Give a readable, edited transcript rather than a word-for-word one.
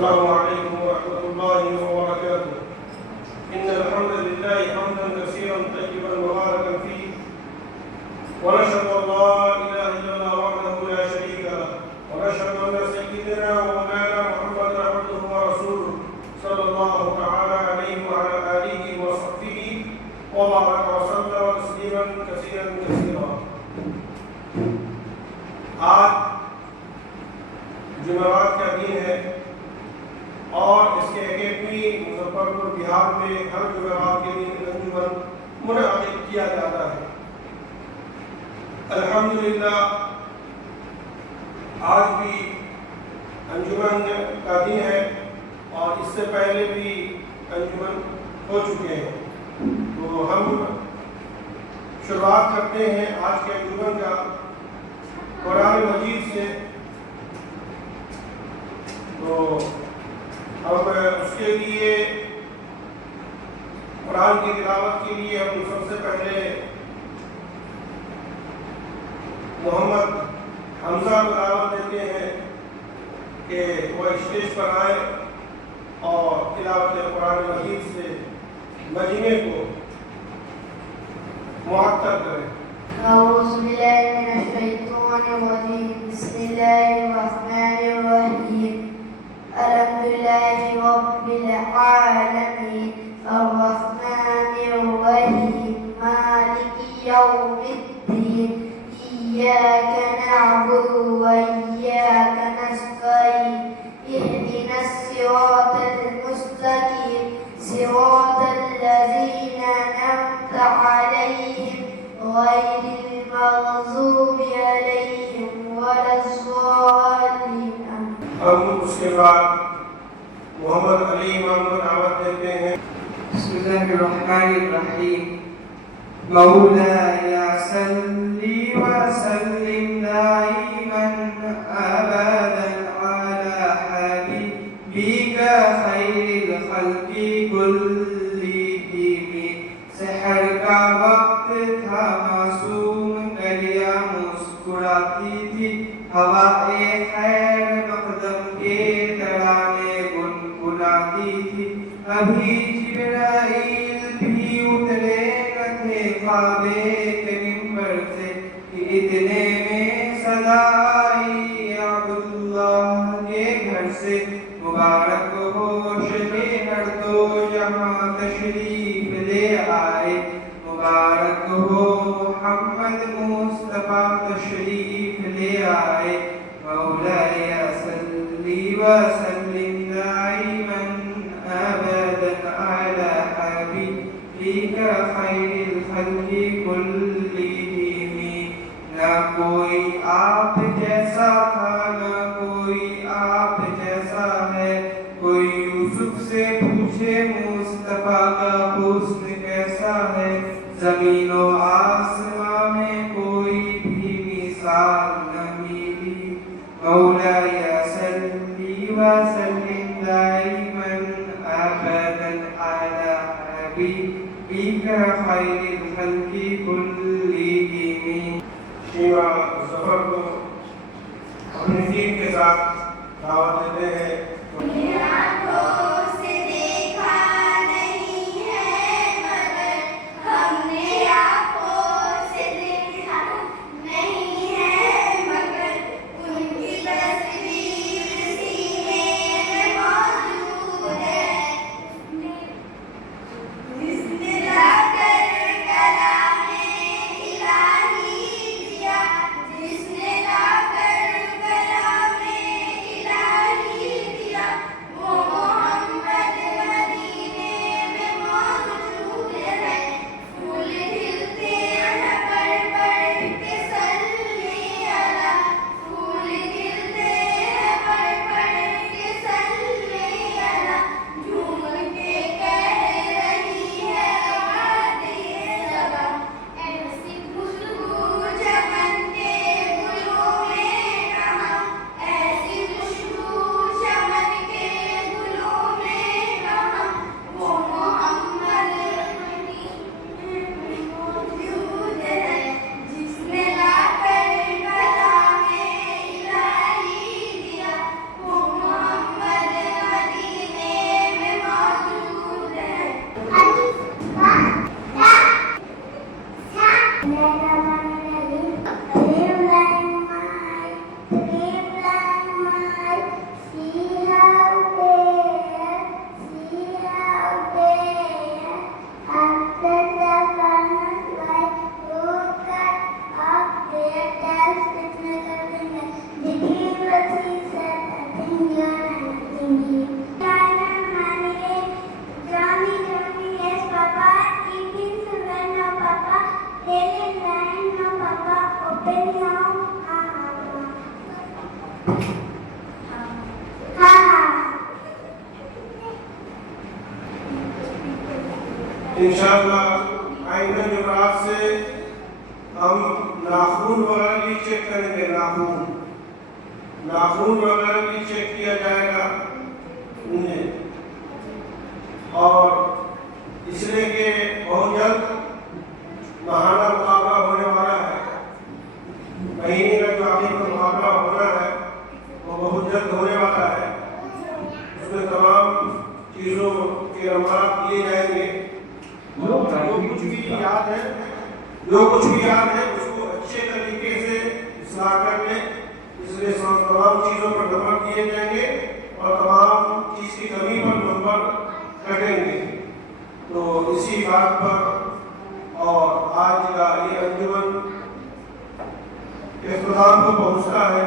अस्सलामु अलैकुम व रहमतुल्लाहि व बरकातुहू। इन्नल हम्दलिल्लाहि हम्दन कसीरन तय्यिबन मुबारकन फीह व नशहदु अन ला इलाहा इल्लल्लाह वहदहु ला शरीका लह व नशहदु अन्ना सय्यिदना व मौलाना मुहम्मदन अब्दुहु व रसूलुहु सल्लल्लाहु तआला अलैहि व अला आलिहि व सहबिहि व बारक व सल्लम तस्लीमन कसीरन कसीरा। आज जुमेरात का दिन है और इसके अकेडमी मुजफ्फरपुर बिहार में हर जुमेरात के दिन अंजुमन मुनअक़िद किया जाता है। अल्हम्दुलिल्लाह आज भी अंजुमन का दिन है और इससे पहले भी अंजुमन हो चुके हैं। तो हम शुरुआत करते हैं आज के अंजुमन का कुरान मजीद से। तो अब उसके लिए कुरान की तिलावत के लिए हम सबसे पहले मोहम्मद हमजा को दावत देते हैं कि वह स्टेज पर आए और तिलावत कुरान मजीद से मजमे को मुअत्तर करें। أعوذ بالله من الشيطان الرجيم بسم الله الرحمن الرحيم الحمد لله رب العالمين الرحمن الرحيم مالك يوم الدين إياك نعبد وإياك نستعين اهدنا الصراط المستقيم صراط الذين أنعمت عليهم غير المغضوب عليهم ولا الضالين। हम उसके बाद मोहम्मद अली इमाम को दावत देते हैं। बिस्मिल्लाहिर्रहमानिर्रहीम मौलाया सल्ली व सल्लिम दाइमन अबदन अला हबीबिका खैरिल खल्क़ि कुल्लिहिम। सहर का वक्त था, मासूम कलियां मुस्कुराती थी, हवाए खैर मकदम के तराने गुनगुनाती थी। अभी जिब्राइल भी उतरे न थे ख्वाबे के मिंबर से कि इतने में सदा आई अब्दुल्लाह के घर से। मुबारक हो शबे हर दो जहां तशरीफ ले आए, मुबारक हो मोहम्मद मुस्तफा तशरीफ ले आए। मौलाया सल्ली व सल्लिम दाइमन अबदन अला हबीबिका खैरिल खल्क़ि कुल्लिहिम। ना कोई आप जैसा था, ना कोई आप जैसा है। कोई यूसुफ से पूछे मुस्तफा का हुस्न कैसा है। ज़मीनो आसमां में कोई भी मिसाल न मिली। मौलाया सल्ली व सल्लिम दाइमन अबदन अला हबीबिका खैरिल खल्क़ि कुल्लिहिम। शीमा जफर को अपनी टीम के साथ दावत देते हैं। इंशाअल्लाह आइंदा जुमरात से हम नाखून वगैरह भी चेक करेंगे। नाखून वगैरह भी चेक किया जाएगा और इसलिए कि बहुत जल्द महाना मुकाबला होने वाला है। महीने का जो आखिर में मुकाबला होना है वो बहुत जल्द होने वाला है। उसमें तमाम चीज़ों के नंबर दिए जाएंगे। जो कुछ भी याद है उसको अच्छे तरीके से इस्लाह कर लें। इसलिए तमाम चीज़ों पर नंबर दिए जाएंगे और तमाम चीज़ की कमी पर नंबर कटेंगे। तो इसी बात पर और आज का ये अंजुमन इख्तिताम को पहुँचता है।